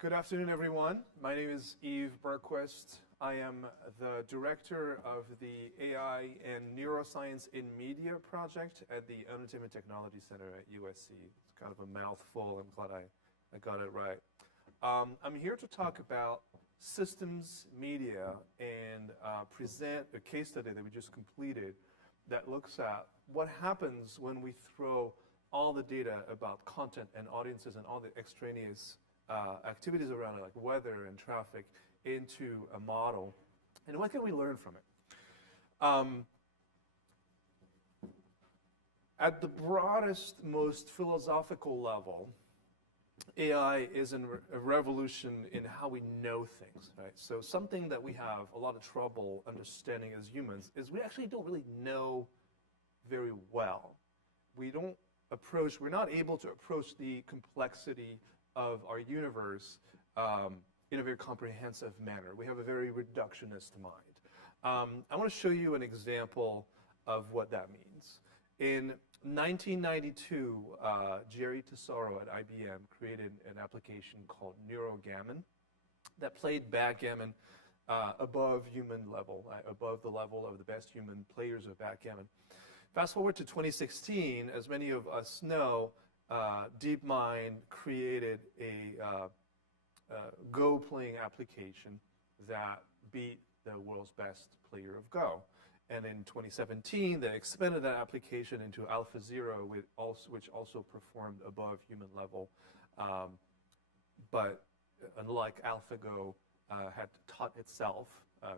Good afternoon, everyone. My name is Yves Bergquist. I am the director of the AI and Neuroscience in Media project at the Entertainment Technology Center at USC. It's kind of a mouthful. I'm glad I got it right. I'm here to talk about systems media and present a case study that we just completed that looks at what happens when we throw all the data about content and audiences and all the extraneous activities around it, like weather and traffic, into a model, and what can we learn from it? At the broadest, most philosophical level, AI is a revolution in how we know things, right? So something that we have a lot of trouble understanding as humans is we actually don't really know very well. We're not able to approach the complexity of our universe in a very comprehensive manner. We have a very reductionist mind. I want to show you an example of what that means. In 1992, Jerry Tesoro at IBM created an application called NeuroGammon that played backgammon above human level, above the level of the best human players of backgammon. Fast forward to 2016, as many of us know, DeepMind created a Go playing application that beat the world's best player of Go. And in 2017, they expanded that application into AlphaZero, which also performed above human level. But unlike AlphaGo, had taught itself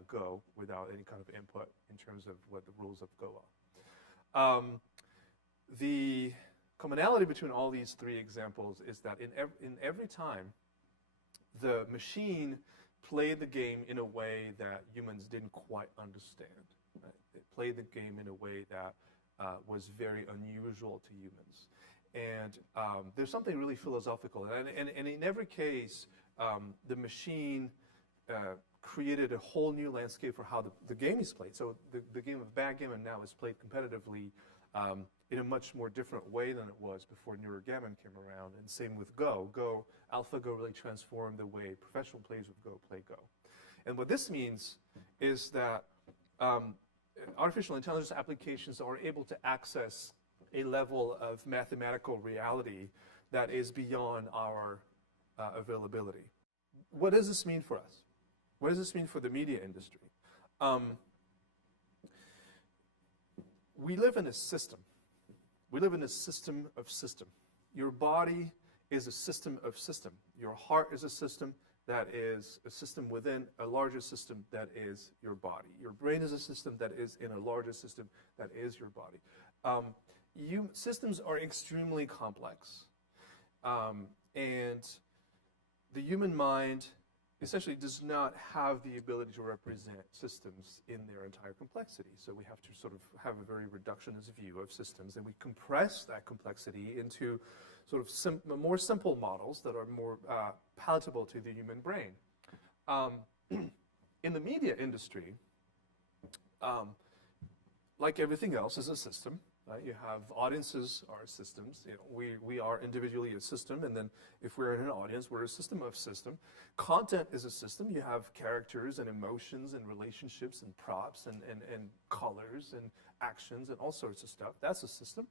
Go without any kind of input in terms of what the rules of Go are. The commonality between all these three examples is that in every time, the machine played the game in a way that humans didn't quite understand. Right? It played the game in a way that was very unusual to humans. And there's something really philosophical. And in every case, the machine created a whole new landscape for how the game is played. So the game of backgammon now is played competitively in a much more different way than it was before NeuroGammon came around, and same with Go. AlphaGo really transformed the way professional players of Go play Go. And what this means is that artificial intelligence applications are able to access a level of mathematical reality that is beyond our availability. What does this mean for us? What does this mean for the media industry? We live in a system. We live in a system of system. Your body is a system of system. Your heart is a system that is a system within a larger system that is your body. Your brain is a system that is in a larger system that is your body. Systems are extremely complex. And the human mind essentially does not have the ability to represent systems in their entire complexity. So we have to sort of have a very reductionist view of systems, and we compress that complexity into sort of more simple models that are more palatable to the human brain. In the media industry, like everything else, is a system. You have audiences are systems. You know, we are individually a system, and then if we're in an audience, we're a system of system. Content is a system. You have characters and emotions and relationships and props and colors and actions and all sorts of stuff. That's a system.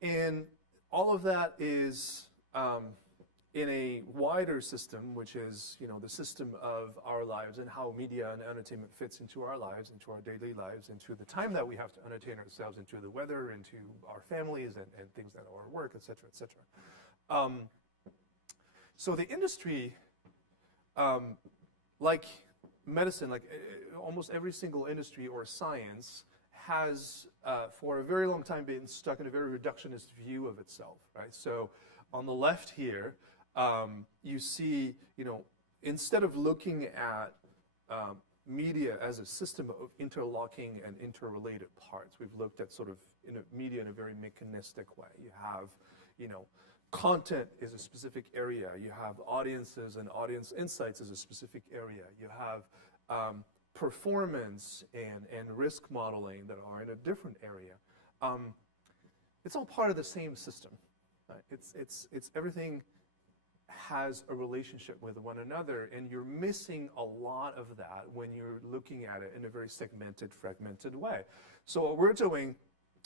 And all of that is in a wider system, which is, you know, the system of our lives and how media and entertainment fits into our lives, into our daily lives, into the time that we have to entertain ourselves, into the weather, into our families and things that are our work, et cetera, et cetera. So the industry, like medicine, like almost every single industry or science, has for a very long time been stuck in a very reductionist view of itself, right? So on the left here, you see, you know, instead of looking at media as a system of interlocking and interrelated parts, we've looked at sort of media in a very mechanistic way. You have, you know, content is a specific area. You have audiences and audience insights is a specific area. You have performance and risk modeling that are in a different area. It's all part of the same system. Right? It's everything has a relationship with one another, and you're missing a lot of that when you're looking at it in a very segmented, fragmented way. So what we're doing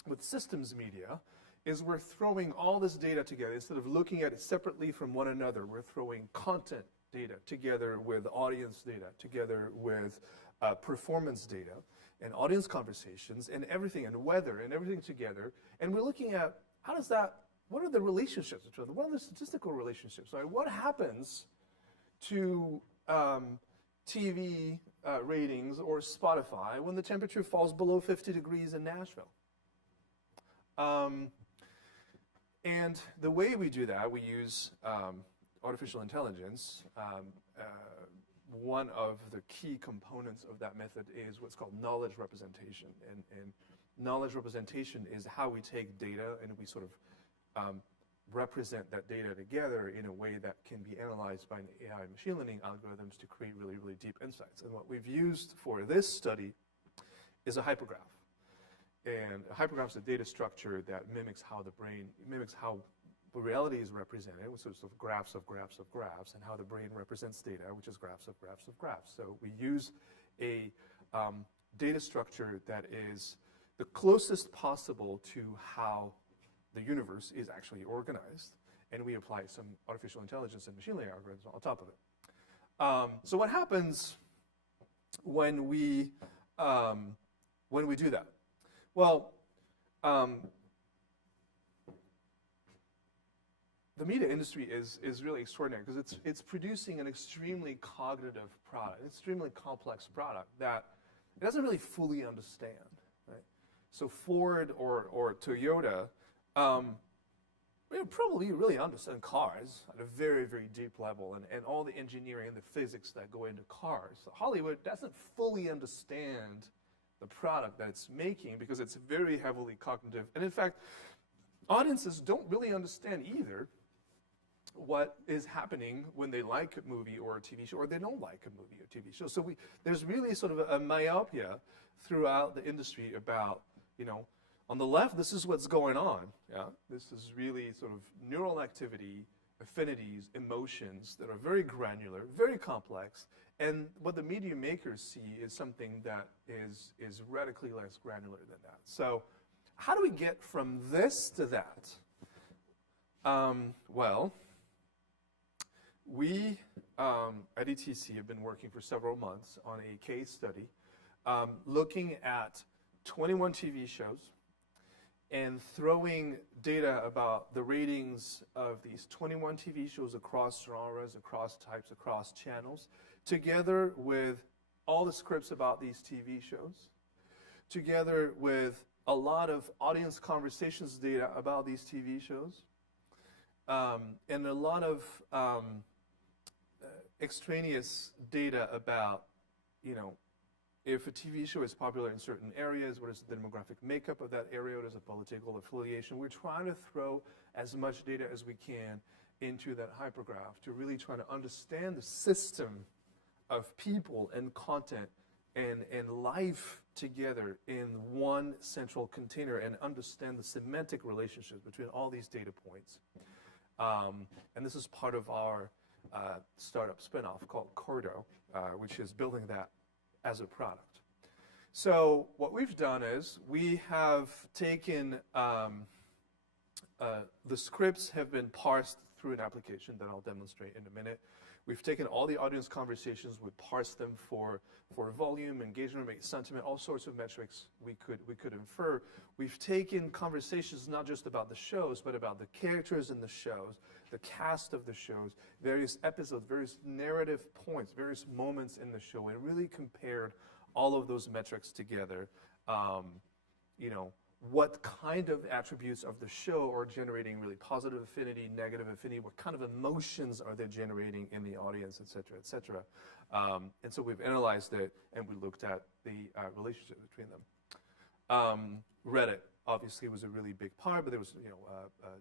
with systems media is we're throwing all this data together. Instead of looking at it separately from one another, we're throwing content data together with audience data, together with performance data, and audience conversations, and everything, and weather, and everything together. And we're looking at how does that, what are the relationships between them? What are the statistical relationships? Right? What happens to TV ratings or Spotify when the temperature falls below 50 degrees in Nashville? And the way we do that, we use artificial intelligence. One of the key components of that method is what's called knowledge representation. And knowledge representation is how we take data and we sort of represent that data together in a way that can be analyzed by an AI machine learning algorithms to create really, really deep insights. And what we've used for this study is a hypergraph. And a hypergraph is a data structure that mimics how the brain, mimics how reality is represented, so it's sort of graphs of graphs of graphs, and how the brain represents data, which is graphs of graphs of graphs. So we use a data structure that is the closest possible to how the universe is actually organized, and we apply some artificial intelligence and machine learning algorithms on top of it. So what happens when we do that? Well, the media industry is really extraordinary because it's producing an extremely cognitive product, an extremely complex product that it doesn't really fully understand. Right? So Ford or Toyota probably really understand cars at a very, very deep level, and all the engineering and the physics that go into cars. So Hollywood doesn't fully understand the product that it's making because it's very heavily cognitive. And in fact, audiences don't really understand either what is happening when they like a movie or a TV show, or they don't like a movie or TV show. So there's really sort of a myopia throughout the industry about, on the left, this is what's going on. Yeah, this is really sort of neural activity, affinities, emotions that are very granular, very complex. And what the media makers see is something that is radically less granular than that. So how do we get from this to that? Well, we at ETC have been working for several months on a case study looking at 21 TV shows and throwing data about the ratings of these 21 TV shows across genres, across types, across channels, together with all the scripts about these TV shows, together with a lot of audience conversations data about these TV shows, and a lot of extraneous data about, if a TV show is popular in certain areas, what is the demographic makeup of that area, what is the political affiliation. We're trying to throw as much data as we can into that hypergraph to really try to understand the system of people and content and life together in one central container and understand the semantic relationships between all these data points. And this is part of our startup spinoff called Cordo, which is building that as a product. So what we've done is we have taken, the scripts have been parsed through an application that I'll demonstrate in a minute. We've taken all the audience conversations, we parsed them for volume, engagement rate, sentiment, all sorts of metrics we could infer. We've taken conversations not just about the shows, but about the characters in the shows, the cast of the shows, various episodes, various narrative points, various moments in the show, and really compared all of those metrics together. What kind of attributes of the show are generating really positive affinity, negative affinity, what kind of emotions are they generating in the audience, et cetera, et cetera. And so we've analyzed it, and we looked at the relationship between them. Reddit, obviously, was a really big part, but there was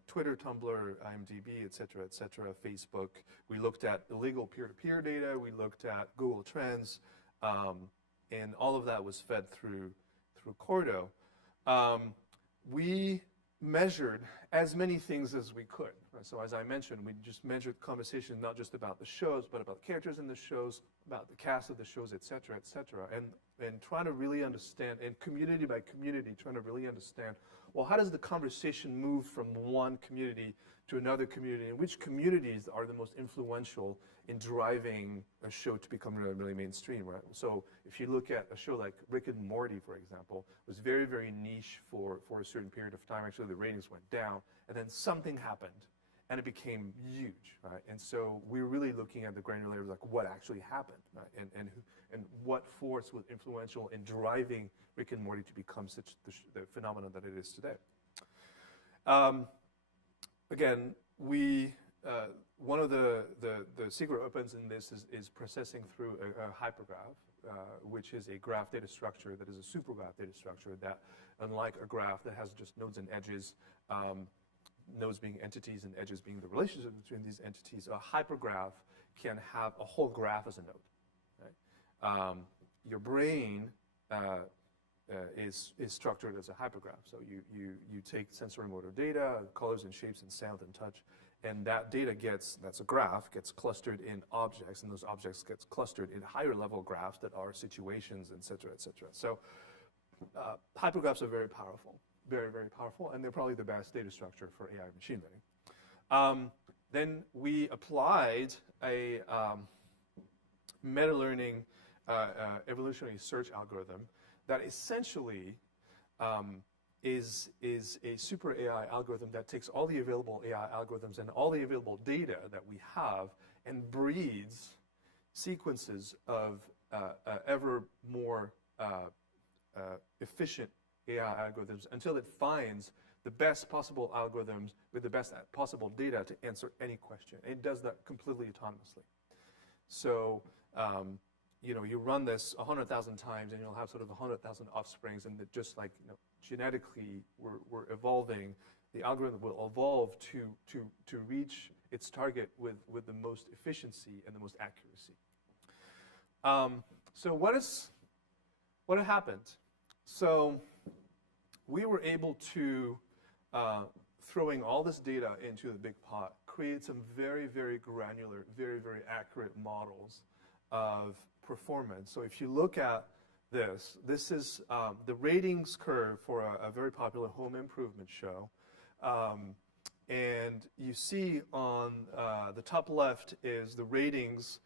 Twitter, Tumblr, IMDb, et cetera, Facebook. We looked at illegal peer-to-peer data. We looked at Google Trends, and all of that was fed through Cordo. We measured as many things as we could. Right? So as I mentioned, we just measured conversation not just about the shows, but about characters in the shows, about the cast of the shows, et cetera, and trying to really understand, and community by community, trying to really understand, well, how does the conversation move from one community to another community, and which communities are the most influential in driving a show to become really, really mainstream, right? So if you look at a show like Rick and Morty, for example, was very, very niche for a certain period of time. Actually, the ratings went down, and then something happened, and it became huge, right? And so we're really looking at the granularity, like what actually happened, right? And what force was influential in driving Rick and Morty to become such the phenomenon that it is today. Again, one of the secret weapons in this is processing through a hypergraph, which is a graph data structure that is a supergraph data structure that, unlike a graph that has just nodes and edges, nodes being entities and edges being the relationship between these entities, a hypergraph can have a whole graph as a node. Right? Your brain is structured as a hypergraph. So you take sensory motor data, colors and shapes and sound and touch, and that data that's a graph, gets clustered in objects, and those objects gets clustered in higher level graphs that are situations, et cetera, et cetera. So hypergraphs are very powerful, very, very powerful, and they're probably the best data structure for AI machine learning. Then we applied a meta-learning evolutionary search algorithm that essentially is a super AI algorithm that takes all the available AI algorithms and all the available data that we have and breeds sequences of ever more efficient AI algorithms until it finds the best possible algorithms with the best possible data to answer any question. It does that completely autonomously. So you run this 100,000 times, and you'll have sort of 100,000 offsprings, and that just like genetically we're evolving, the algorithm will evolve to reach its target with the most efficiency and the most accuracy. So what happened? So we were able to, throwing all this data into the big pot, create some very, very granular, very, very accurate models of performance. So if you look at this is the ratings curve for a very popular home improvement show. And you see on the top left is the ratings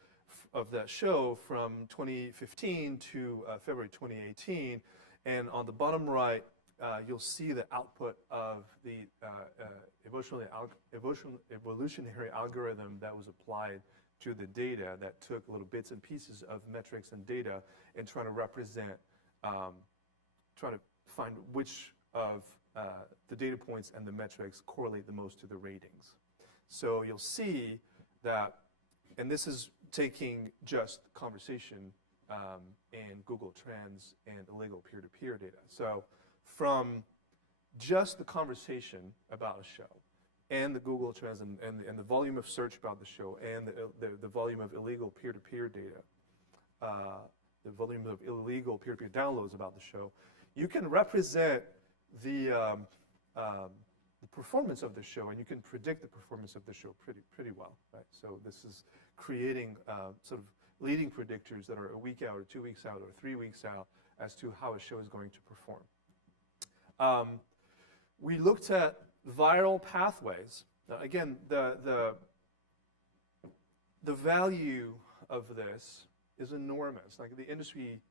of that show from 2015 to February 2018. And on the bottom right, you'll see the output of the evolutionary algorithm that was applied to the data, that took little bits and pieces of metrics and data and trying to represent, trying to find which of the data points and the metrics correlate the most to the ratings. So you'll see that, and this is taking just conversation and Google Trends and illegal peer-to-peer data. So from just the conversation about a show and the Google Trends and the volume of search about the show and the volume of illegal peer-to-peer data, the volume of illegal peer-to-peer downloads about the show, you can represent the performance of the show, and you can predict the performance of the show pretty well, right? So this is creating sort of leading predictors that are a week out or 2 weeks out or 3 weeks out as to how a show is going to perform. We looked at viral pathways. Now, again, the value of this is enormous. Like, the industry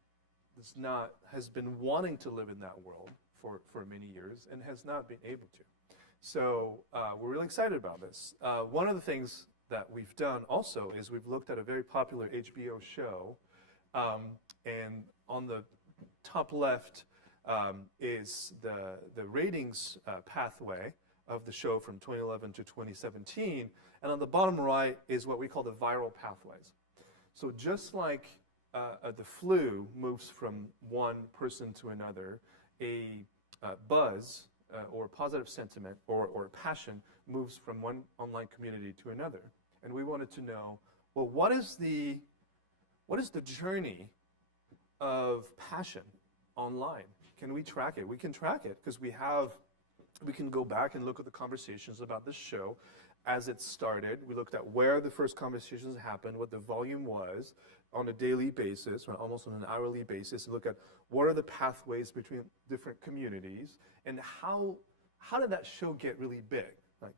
has been wanting to live in that world for many years and has not been able to. So we're really excited about this. One of the things that we've done also is we've looked at a very popular HBO show, and on the top left is the ratings pathway of the show from 2011 to 2017, and on the bottom right is what we call the viral pathways. So just like the flu moves from one person to another, a buzz or positive sentiment or passion moves from one online community to another. And we wanted to know, well, what is the journey of passion online? Can we track it? We can track it because we can go back and look at the conversations about this show, as it started. We looked at where the first conversations happened, what the volume was on a daily basis, or almost on an hourly basis. Look at what are the pathways between different communities, and how did that show get really big? Like,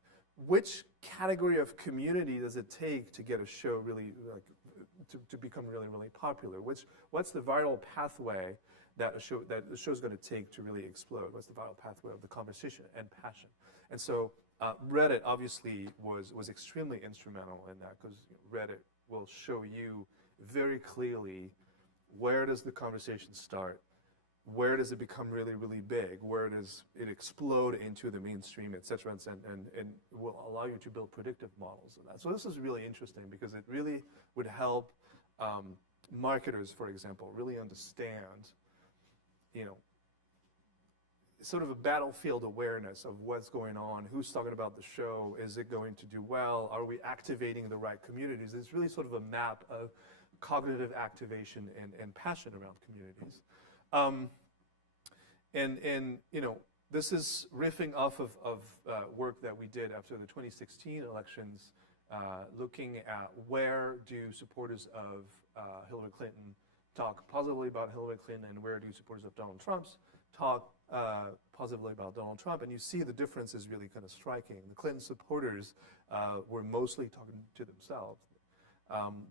which category of community does it take to get a show really, like, to become really, really popular? What's the viral pathway that the show's going to take to really explode? What's the viral pathway of the conversation and passion? And so Reddit obviously was extremely instrumental in that, because Reddit will show you very clearly where does the conversation start, where does it become really, really big, where does it explode into the mainstream, et cetera, and will allow you to build predictive models of that. So this is really interesting, because it really would help marketers, for example, really understand, sort of a battlefield awareness of what's going on, who's talking about the show, is it going to do well, are we activating the right communities? It's really sort of a map of cognitive activation and passion around communities. This is riffing off of work that we did after the 2016 elections, looking at where do supporters of Hillary Clinton talk positively about Hillary Clinton, and where do supporters of Donald Trump talk positively about Donald Trump. And you see the difference is really kind of striking. The Clinton supporters were mostly talking to themselves.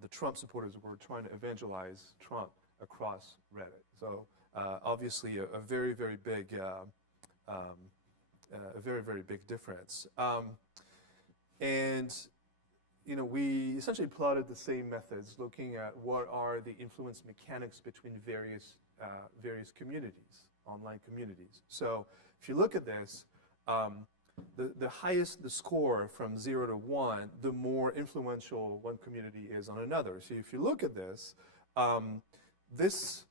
The Trump supporters were trying to evangelize Trump across Reddit. So obviously a very, very big, difference. We essentially plotted the same methods, looking at what are the influence mechanics between various communities, online communities. So if you look at this, the higher the score from 0 to 1, the more influential one community is on another. So if you look at this, this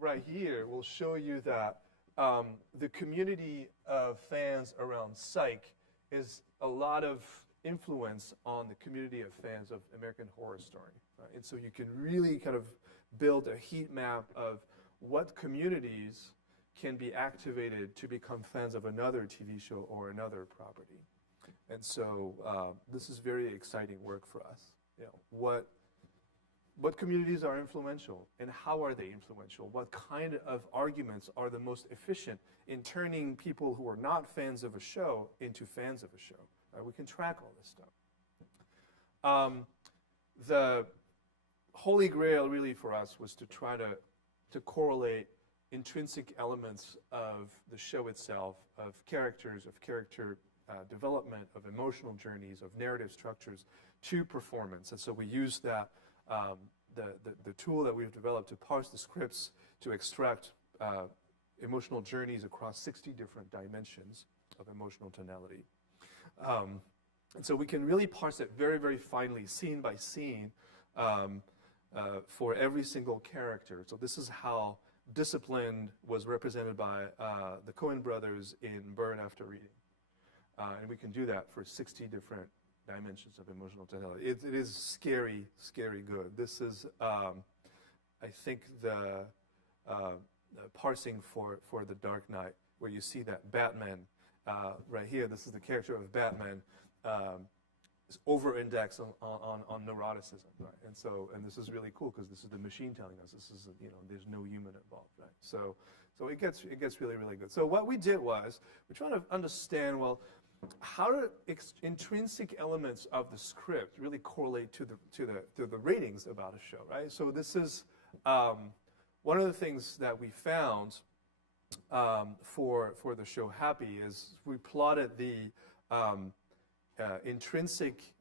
right here will show you that the community of fans around Psych is a lot of influence on the community of fans of American Horror Story. Right? And so you can really kind of build a heat map of what communities can be activated to become fans of another TV show or another property. And so this is very exciting work for us. What communities are influential, and how are they influential? What kind of arguments are the most efficient in turning people who are not fans of a show into fans of a show? We can track all this stuff. The holy grail really for us was to try to correlate intrinsic elements of the show itself, of characters, of character development, of emotional journeys, of narrative structures to performance. And so we used that, the tool that we've developed to parse the scripts to extract emotional journeys across 60 different dimensions of emotional tonality. And so we can really parse it very, very finely, scene by scene, for every single character. So this is how Disciplined was represented by the Coen brothers in Burn After Reading. And we can do that for 60 different dimensions of emotional tonality. It is scary, scary good. This is, I think, the parsing for The Dark Knight, where you see that Batman, right here, this is the character of Batman, is over-indexed on neuroticism, right? And this is really cool, because this is the machine telling us this is, there's no human involved, right? So it gets really, really good. So what we did was, we're trying to understand, well, how do intrinsic elements of the script really correlate to the ratings about a show, right? So this is one of the things that we found for the show Happy is we plotted the intrinsic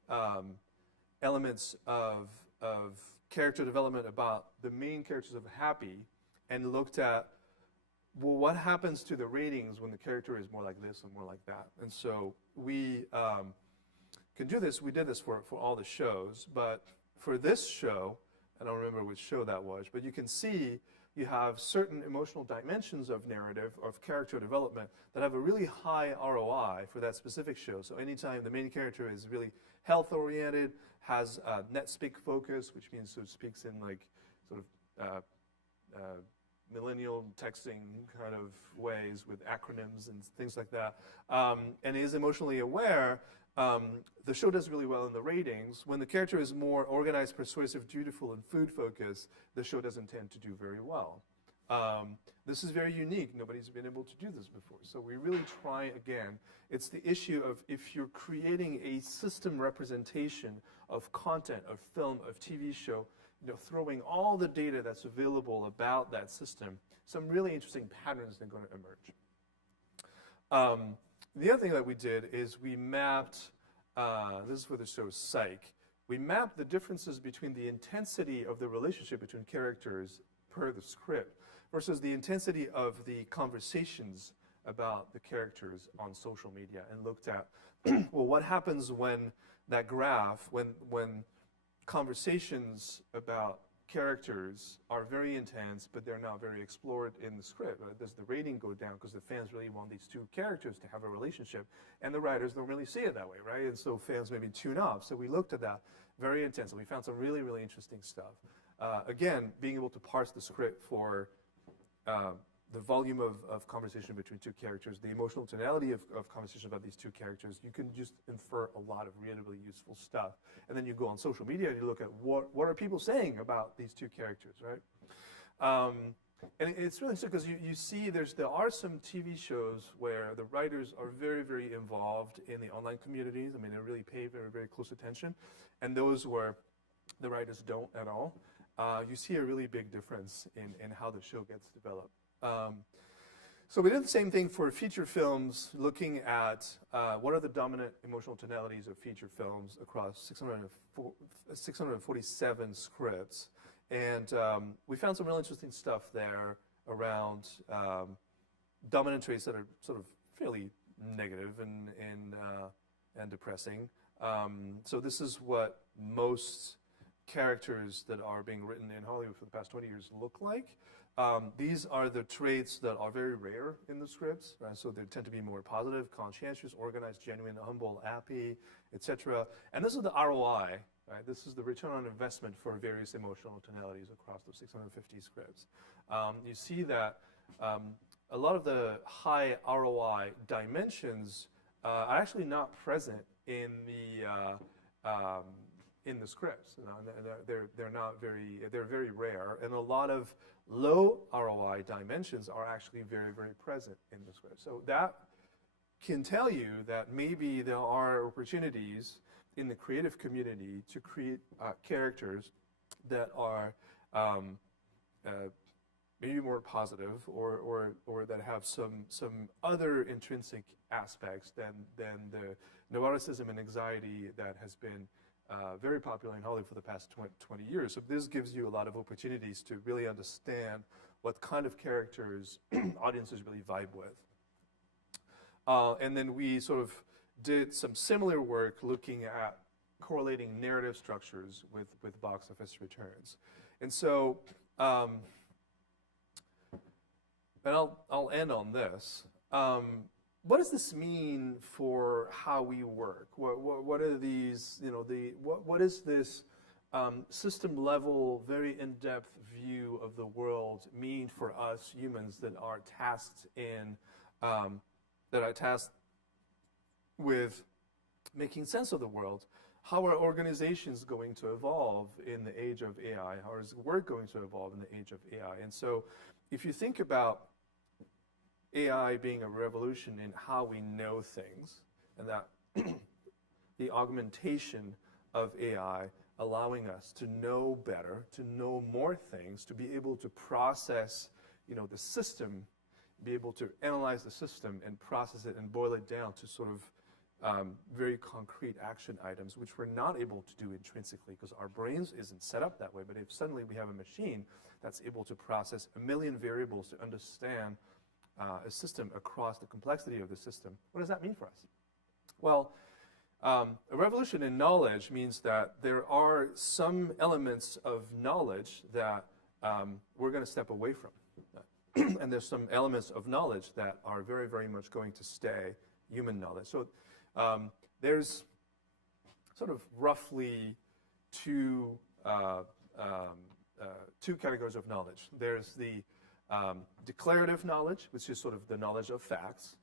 elements of character development about the main characters of Happy, and looked at, well, what happens to the ratings when the character is more like this and more like that? And so we can do this. We did this for all the shows, but for this show, I don't remember which show that was, but you can see you have certain emotional dimensions of narrative, of character development, that have a really high ROI for that specific show. So anytime the main character is really health-oriented, has net speak focus, which means so speaks in like sort of millennial texting kind of ways with acronyms and things like that, and is emotionally aware, the show does really well in the ratings. When the character is more organized, persuasive, dutiful, and food-focused, the show doesn't tend to do very well. This is very unique. Nobody's been able to do this before. So we really try again. It's the issue of if you're creating a system representation of content, of film, of TV show, throwing all the data that's available about that system, some really interesting patterns are going to emerge. The other thing that we did is we mapped, this is for the show Psych, we mapped the differences between the intensity of the relationship between characters per the script versus the intensity of the conversations about the characters on social media, and looked at, well, what happens when that graph, when conversations about characters are very intense, but they're not very explored in the script. Does the rating go down because the fans really want these two characters to have a relationship, and the writers don't really see it that way, right? And so fans maybe tune off. So we looked at that very intensely. We found some really, really interesting stuff. Again, being able to parse the script for the volume of conversation between two characters, the emotional tonality of conversation about these two characters, you can just infer a lot of really, really useful stuff. And then you go on social media and you look at what are people saying about these two characters, right? And it's really interesting because you see there are some TV shows where the writers are very, very involved in the online communities. I mean, they really pay very, very close attention. And those where the writers don't at all. You see a really big difference in how the show gets developed. So we did the same thing for feature films, looking at what are the dominant emotional tonalities of feature films across 647 scripts. And we found some really interesting stuff there around dominant traits that are sort of fairly negative and depressing. So this is what most characters that are being written in Hollywood for the past 20 years look like. These are the traits that are very rare in the scripts, right? So they tend to be more positive, conscientious, organized, genuine, humble, happy, etc. And this is the ROI, right? This is the return on investment for various emotional tonalities across the 650 scripts. You see that a lot of the high ROI dimensions are actually not present in the scripts. They're very rare, and a lot of low ROI dimensions are actually very, very present in the script. So that can tell you that maybe there are opportunities in the creative community to create characters that are maybe more positive or that have some other intrinsic aspects than the neuroticism and anxiety that has been very popular in Hollywood for the past 20 years. So this gives you a lot of opportunities to really understand what kind of characters audiences really vibe with. And then we sort of did some similar work looking at correlating narrative structures with box office returns. And so, and I'll end on this. What does this mean for how we work? What are these, what is this system level, very in-depth view of the world mean for us humans that are tasked with making sense of the world? How are organizations going to evolve in the age of AI? How is work going to evolve in the age of AI? And so if you think about AI being a revolution in how we know things, and that the augmentation of AI allowing us to know better, to know more things, to be able to process, the system, be able to analyze the system and process it and boil it down to sort of very concrete action items, which we're not able to do intrinsically because our brains isn't set up that way. But if suddenly we have a machine that's able to process 1 million variables to understand a system across the complexity of the system, what does that mean for us? Well, a revolution in knowledge means that there are some elements of knowledge that we're going to step away from. And there's some elements of knowledge that are very, very much going to stay human knowledge. So there's sort of roughly two categories of knowledge. There's the declarative knowledge, which is sort of the knowledge of facts.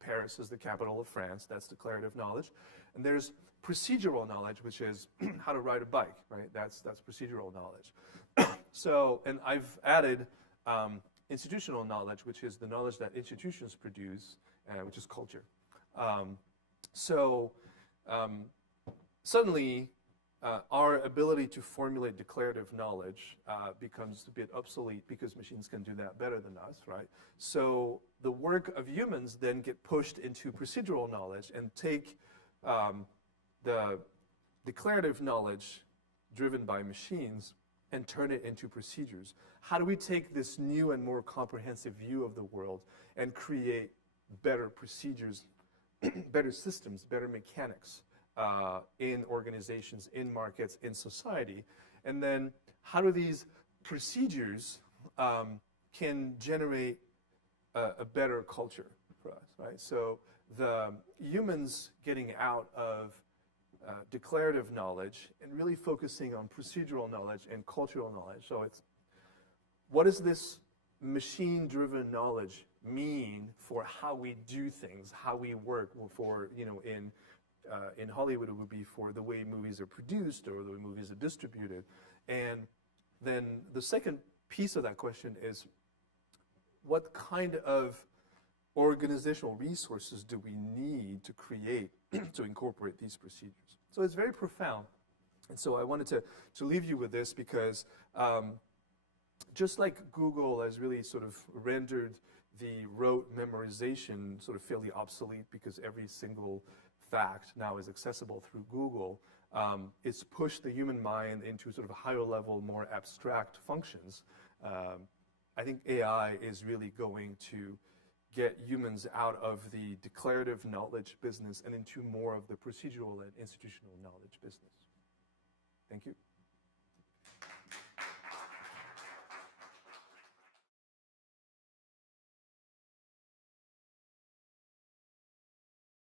Paris is the capital of France. That's declarative knowledge. And there's procedural knowledge, which is how to ride a bike, right? That's procedural knowledge. So, and I've added institutional knowledge, which is the knowledge that institutions produce, which is culture. Suddenly, our ability to formulate declarative knowledge becomes a bit obsolete because machines can do that better than us, right? So the work of humans then get pushed into procedural knowledge and take the declarative knowledge driven by machines and turn it into procedures. How do we take this new and more comprehensive view of the world and create better procedures, better systems, better mechanics in organizations, in markets, in society? And then how do these procedures can generate a better culture for us, right? So the humans getting out of declarative knowledge and really focusing on procedural knowledge and cultural knowledge. So it's, what does this machine-driven knowledge mean for how we do things, how we work? For, you know, in Hollywood, it would be for the way movies are produced or the way movies are distributed. And then the second piece of that question is, what kind of organizational resources do we need to create to incorporate these procedures? So it's very profound. And so I wanted to leave you with this because just like Google has really sort of rendered the rote memorization sort of fairly obsolete because every single fact now is accessible through Google, it's pushed the human mind into sort of higher level, more abstract functions. I think AI is really going to get humans out of the declarative knowledge business and into more of the procedural and institutional knowledge business. Thank you.